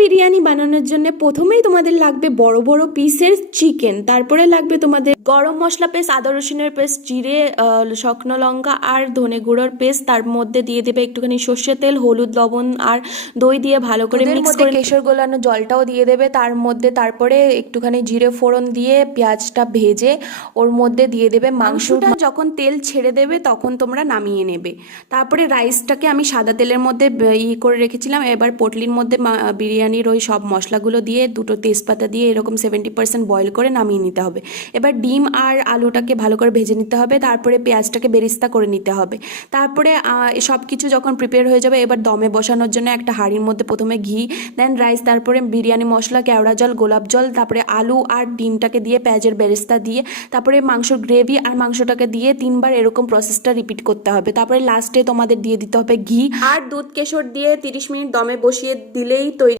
বিরিয়ানি বানানোর জন্য প্রথমেই তোমাদের লাগবে বড় বড় পিসের চিকেন, তারপরে লাগবে তোমাদের গরম মশলা পেস্ট, আদা রসুনের পেস্ট, জিরে, শুকনো লঙ্কা আর ধনে গুঁড়োর পেস্ট। তার মধ্যে দিয়ে দেবে একটুখানি সর্ষের তেল, হলুদ, লবণ আর দই দিয়ে ভালো করে মিক্স করে কেশর গোলানো জলটাও দিয়ে দেবে তার মধ্যে। তারপরে একটুখানি জিরে ফোড়ন দিয়ে পেঁয়াজটা ভেজে ওর মধ্যে দিয়ে দেবে মাংসটা। যখন তেল ছেড়ে দেবে তখন তোমরা নামিয়ে নেবে। তারপরে রাইসটাকে আমি সাদা তেলের মধ্যে করে রেখেছিলাম। এবার পটলির মধ্যে বিরিয়ানির ওই সব মশলাগুলো দিয়ে দুটো তেজপাতা দিয়ে এরকম 70% বয়েল করে নামিয়ে নিতে হবে। এবার ডিম আর আলুটাকে ভালো করে ভেজে নিতে হবে, তারপরে পেঁয়াজটাকে বেরেস্তা করে নিতে হবে। তারপরে সব কিছু যখন প্রিপেয়ার হয়ে যাবে, এবার দমে বসানোর জন্য একটা হাঁড়ির মধ্যে প্রথমে ঘি, দেন রাইস, তারপরে বিরিয়ানি মশলা, কেওড়া জল, গোলাপ জল, তারপরে আলু আর ডিমটাকে দিয়ে পেঁয়াজের বেরেস্তা দিয়ে, তারপরে মাংসর গ্রেভি আর মাংসটাকে দিয়ে 3বার এরকম প্রসেসটা রিপিট করতে হবে। তারপরে লাস্টে তোমাদের দিয়ে দিতে হবে ঘি আর দুধ কেশর দিয়ে 30 মিনিট দমে বসিয়ে দিলেই তৈরি।